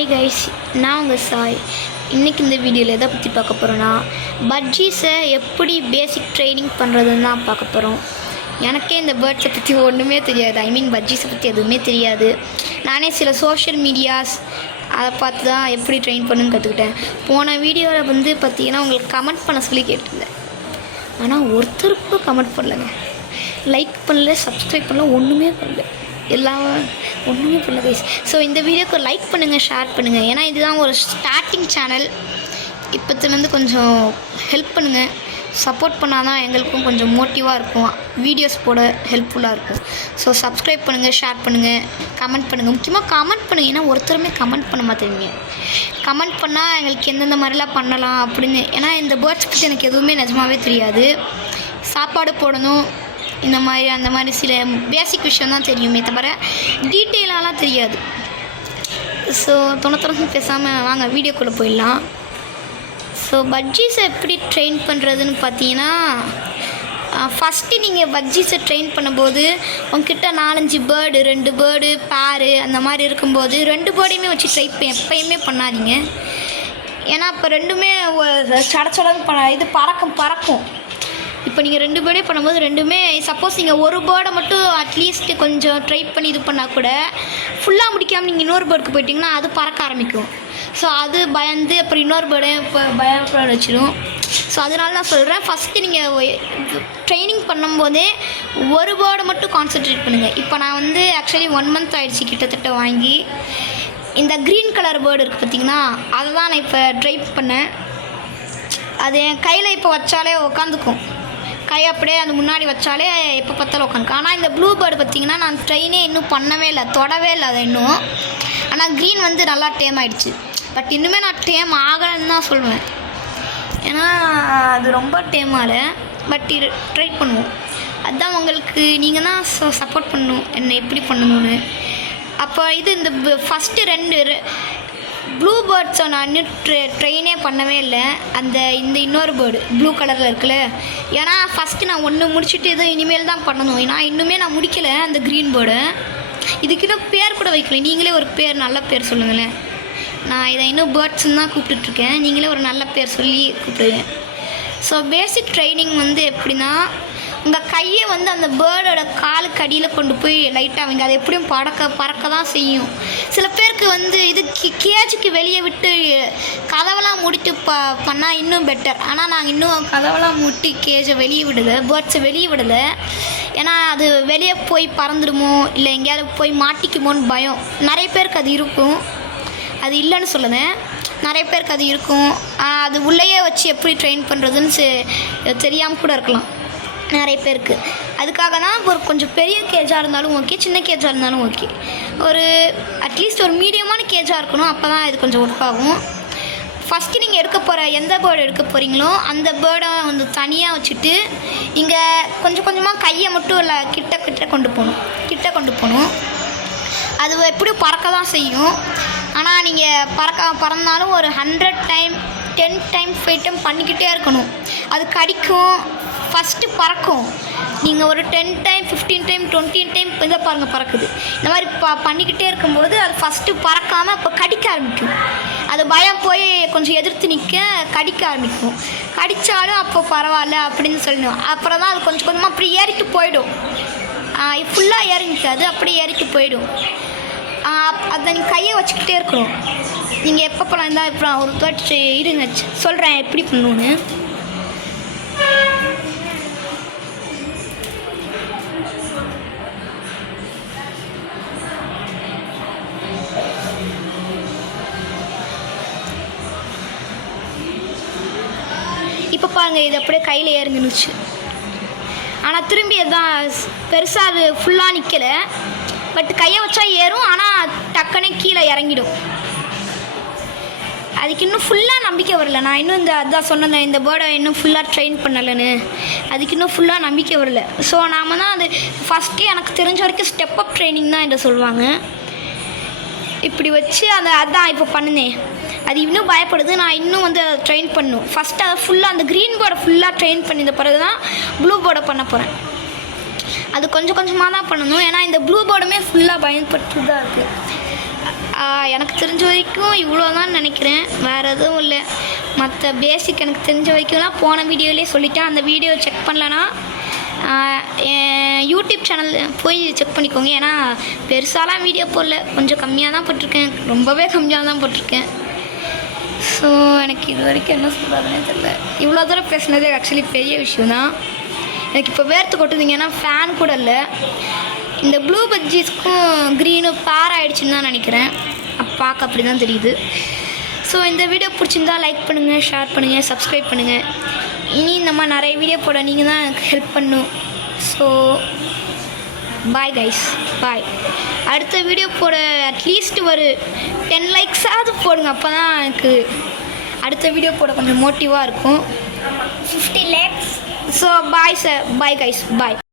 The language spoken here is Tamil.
ஹாய் கைஸ், நான் உங்கள் சாய். இன்றைக்கி இந்த வீடியோவில் எதை பற்றி பார்க்க போகிறோன்னா, பட்ஜீஸை எப்படி பேசிக் ட்ரைனிங் பண்ணுறதுன்னு தான் பார்க்க போகிறோம். எனக்கே இந்த பேர்ட்ஸை பற்றி ஒன்றுமே தெரியாது. பட்ஜீஸை பற்றி எதுவுமே தெரியாது. நானே சில சோஷியல் மீடியாஸ் அதை பார்த்து தான் எப்படி ட்ரெயின் பண்ணுன்னு கற்றுக்கிட்டேன். போன வீடியோவில் பார்த்தீங்கன்னா உங்களுக்கு கமெண்ட் பண்ண சொல்லி கேட்டிருந்தேன். ஆனால் ஒருத்தருக்கும் கமெண்ட் பண்ணலைங்க, லைக் பண்ணல, சப்ஸ்கிரைப் பண்ணல, ஒன்றுமே பண்ணல, எல்லாம் ஒன்றுமே பண்ணல கைஸ். ஸோ இந்த வீடியோக்கு லைக் பண்ணுங்கள், ஷேர் பண்ணுங்கள். ஏன்னா இதுதான் ஒரு ஸ்டார்டிங் சேனல். இப்போத்துலேருந்து கொஞ்சம் ஹெல்ப் பண்ணுங்கள். சப்போர்ட் பண்ணால் தான் எங்களுக்கும் கொஞ்சம் மோட்டிவாக இருக்கும், வீடியோஸ் போட ஹெல்ப்ஃபுல்லாக இருக்கும். ஸோ சப்ஸ்கிரைப் பண்ணுங்கள், ஷேர் பண்ணுங்கள், கமெண்ட் பண்ணுங்கள். முக்கியமாக கமெண்ட் பண்ணுங்கள். ஏன்னா ஒருத்தருமே கமெண்ட் பண்ண மாட்டேங்க. கமெண்ட் பண்ணால் எங்களுக்கு எந்தெந்த மாதிரிலாம் பண்ணலாம் அப்படின்னு. ஏன்னா இந்த பேர்ட்ஸ் பற்றி எனக்கு எதுவுமே நிஜமாகவே தெரியாது. சாப்பாடு போடணும், இந்த மாதிரி அந்த மாதிரி சில பேசிக் விஷயம் தான் தெரியுமே தவிர டீட்டெயிலாலாம் தெரியாது. ஸோ தொண்ணூத்தொன்று பேசாமல் வாங்க வீடியோக்குள்ளே போயிடலாம். ஸோ பட்ஜீஸை எப்படி ட்ரெயின் பண்ணுறதுன்னு பார்த்தீங்கன்னா, ஃபஸ்ட்டு நீங்கள் பட்ஜீஸை ட்ரெயின் பண்ணும்போது உங்ககிட்ட 4-5 பேர்டு, 2 பேர்டு பேரு அந்த மாதிரி இருக்கும்போது 2 பேர்டையுமே வச்சு எப்பயுமே பண்ணாதீங்க. ஏன்னா இப்போ ரெண்டுமே சடச்சடன்னு பறக்கும். இப்போ நீங்கள் 2 பேர்டே பண்ணும்போது ரெண்டுமே, சப்போஸ் நீங்கள் ஒரு பேர்டை மட்டும் அட்லீஸ்ட்டு கொஞ்சம் ட்ரை பண்ணி இது பண்ணால் கூட ஃபுல்லாக முடிக்காமல் நீங்கள் இன்னொரு பேர்டுக்கு போயிட்டிங்கன்னா அது பறக்க ஆரம்பிக்கும். ஸோ அது பயந்து அப்புறம் இன்னொரு பேர்டை இப்போ பயப்பட வச்சிடும். ஸோ அதனால நான் சொல்கிறேன், ஃபஸ்ட்டு நீங்கள் ட்ரைனிங் பண்ணும்போதே ஒரு பேர்டை மட்டும் கான்சன்ட்ரேட் பண்ணுங்கள். இப்போ நான் ஆக்சுவலி 1 month ஆகிடுச்சி கிட்டத்தட்ட வாங்கி. இந்த க்ரீன் கலர் பேர்டு இருக்குது பார்த்திங்கன்னா, அதை தான் நான் இப்போ ட்ரை பண்ணேன். அது என் கையில் இப்போ வச்சாலே உக்காந்துக்கும். கை அப்படியே அந்த முன்னாடி வச்சாலே எப்போ பார்த்தாலும் உட்காந்துக்கும். ஆனால் இந்த ப்ளூ பேர்டு பார்த்திங்கன்னா நான் ட்ரெயினே இன்னும் பண்ணவே இல்லை, தொடவே இல்லை அதை இன்னும். ஆனால் க்ரீன் நல்லா டேம் ஆகிடுச்சு. பட் இன்னுமே நான் டேம் ஆகலைன்னு தான் சொல்லுவேன். ஏன்னா அது ரொம்ப டேம் ஆகலை. பட் ட்ரை பண்ணுவோம். அதுதான் உங்களுக்கு நீங்கள் தான் சப்போர்ட் பண்ணணும் என்ன எப்படி பண்ணணும்னு. அப்போ இந்த ஃபஸ்ட்டு 2 ப்ளூ பேர்ட்ஸை நான் இன்னும் ட்ரெயினே பண்ணவே இல்லை. இந்த இன்னொரு பேர்டு ப்ளூ கலரில் இருக்குல்ல. ஏன்னா ஃபஸ்ட்டு நான் 1 முடிச்சுட்டு இது இனிமேல் தான் பண்ணணும். ஏன்னா இன்னுமே நான் முடிக்கலை அந்த க்ரீன் பேர்டு. இதுக்கு இன்னும் பேர் கூட வைக்கல. நீங்களே ஒரு பேர், நல்ல பேர் சொல்லுங்களேன். நான் இதை இன்னும் பேர்ட்ஸ்ன்னு தான் கூப்பிட்டுட்ருக்கேன். நீங்களே ஒரு நல்ல பேர் சொல்லி கூப்பிடுங்க. ஸோ பேசிக் ட்ரைனிங் எப்படின்னா, உங்கள் கையை அந்த பேர்டோட காலுக்கு அடியில் கொண்டு போய் லைட்டாக வைங்க. அது எப்படியும் பறக்க தான் செய்யும். சில பேருக்கு இது கேஜுக்கு வெளியே விட்டு கதவெல்லாம் மூடிட்டு பண்ணால் இன்னும் பெட்டர். ஆனால் நாங்கள் இன்னும் கதவெல்லாம் மூட்டி கேஜை வெளியே விடலை, பேர்ட்ஸை வெளியே விடலை. ஏன்னா அது வெளியே போய் பறந்துடுமோ இல்லை எங்கேயாவது போய் மாட்டிக்குமோன்னு பயம். நிறைய பேருக்கு அது இருக்கும். அது இல்லைன்னு சொல்லுவேன், நிறைய பேருக்கு அது இருக்கும். அது உள்ளேயே வச்சு எப்படி ட்ரெயின் பண்ணுறதுன்னு தெரியாமல் கூட இருக்கலாம் நிறைய பேருக்கு. அதுக்காக தான் ஒரு கொஞ்சம் பெரிய கேஜாக இருந்தாலும் ஓகே, சின்ன கேஜாக இருந்தாலும் ஓகே, ஒரு அட்லீஸ்ட் ஒரு மீடியமான கேஜாக இருக்கணும். அப்போ தான் இது கொஞ்சம் ஒர்க் ஆகும். ஃபஸ்ட்டு நீங்கள் எடுக்க போகிற எந்த பேர்டு எடுக்க போகிறீங்களோ அந்த பேர்டை தனியாக வச்சுட்டு இங்கே கொஞ்சம் கொஞ்சமாக கையை மட்டும் இல்லை கிட்ட கொண்டு போகணும். அது எப்படியும் பறக்க தான் செய்யும். ஆனால் நீங்கள் பறந்தாலும் ஒரு 100 டைம் 10 டைம் 5 டைம் பண்ணிக்கிட்டே இருக்கணும். அது கடிக்கும், ஃபஸ்ட்டு பறக்கும். நீங்கள் ஒரு 10 டைம் 15 டைம் 20 டைம் இதை பாருங்கள் பறக்குது. இந்த மாதிரி பண்ணிக்கிட்டே இருக்கும்போது அது ஃபஸ்ட்டு பறக்காமல் இப்போ கடிக்க ஆரம்பிக்கும். அது பயம் போய் கொஞ்சம் எதிர்த்து நிற்க கடிக்க ஆரம்பிக்கும். கடித்தாலும் அப்போ பரவாயில்ல அப்படின்னு சொல்லணும். அப்புறம் தான் அது கொஞ்சம் கொஞ்சமாக அப்படி ஏறிட்டு போயிடும். ஃபுல்லாக ஏறிக்காது, அப்படி ஏறிட்டு போயிடும். அதை நீங்கள் கையை வச்சுக்கிட்டே இருக்கணும். நீங்கள் எப்போ போகலாம் இருந்தால் இப்போ ஒரு பேர்ட் இருங்க சொல்கிறேன் எப்படி பண்ணணுன்னு. இப்போ பாருங்கள், இது அப்படியே கையில் ஏறுங்கன்னுச்சு. ஆனால் திரும்பி அதுதான் பெருசாக அது ஃபுல்லாக நிற்கலை. பட் கையை வச்சா ஏறும், ஆனால் டக்குனே கீழே இறங்கிடும். அதுக்கு இன்னும் ஃபுல்லாக நம்பிக்கை வரல. நான் இன்னும் அதான் சொன்னேன், இந்த பேர்டை இன்னும் ஃபுல்லாக ட்ரெயின் பண்ணலைன்னு. அதுக்கு இன்னும் ஃபுல்லாக நம்பிக்கை வரல. ஸோ நாம் தான் அது ஃபஸ்ட்டே எனக்கு தெரிஞ்ச வரைக்கும் ஸ்டெப் அப் ட்ரைனிங் தான் என்று சொல்லுவாங்க. இப்படி வச்சு அதான் இப்போ பண்ணுனேன். அது இன்னும் பயப்படுது. நான் இன்னும் ட்ரெயின் பண்ணணும். ஃபஸ்ட்டு அதை ஃபுல்லாக அந்த க்ரீன் போர்டை ஃபுல்லாக ட்ரெயின் பண்ணின பிறகு தான் ப்ளூ போர்டை பண்ண போகிறேன். அது கொஞ்சம் கொஞ்சமாக தான் பண்ணணும். ஏன்னா இந்த ப்ளூ போர்டுமே ஃபுல்லாக பயன்பட்டு தான் இருக்குது. எனக்கு தெரிஞ்ச வரைக்கும் இவ்வளோ தான் நினைக்கிறேன், வேறு எதுவும் இல்லை. மற்ற பேசிக் எனக்கு தெரிஞ்ச வரைக்கும்லாம் போன வீடியோலேயே சொல்லிட்டேன். அந்த வீடியோ செக் பண்ணலன்னா என் யூடியூப் சேனல் போய் செக் பண்ணிக்கோங்க. ஏன்னா பெருசாலாம் வீடியோ போடல, கொஞ்சம் கம்மியாக தான் போட்டிருக்கேன், ரொம்பவே கம்மியாக தான் போட்டிருக்கேன். ஸோ எனக்கு இது வரைக்கும் என்ன சொல்கிறதுனே தெரியல. இவ்வளோ தூரம் பேசுனது ஆக்சுவலி பெரிய விஷயம் தான். எனக்கு இப்போ வேர்த்து கொட்டுதிங்கன்னா ஃபேன் கூட இல்லை. இந்த ப்ளூ பஜ்ஜீஸ்க்கும் க்ரீனும் பேர் ஆகிடுச்சின்னு தான் நினைக்கிறேன், பார்க்க அப்படி தான் தெரியுது. ஸோ இந்த வீடியோ பிடிச்சிருந்தா லைக் பண்ணுங்கள், ஷேர் பண்ணுங்கள், சப்ஸ்கிரைப் பண்ணுங்கள். இனி இந்த மாதிரி நிறைய வீடியோ போட நீங்கள் தான் எனக்கு ஹெல்ப் பண்ணும். ஸோ பாய் கைஸ், பாய். அடுத்த வீடியோ போட அட்லீஸ்ட் ஒரு 10 லைக்ஸாவது போடுங்க, அப்போ தான் எனக்கு அடுத்த வீடியோ போட கொஞ்சம் மோட்டிவாக இருக்கும். 50 lakhs. So bye sir, bye guys, பாய்.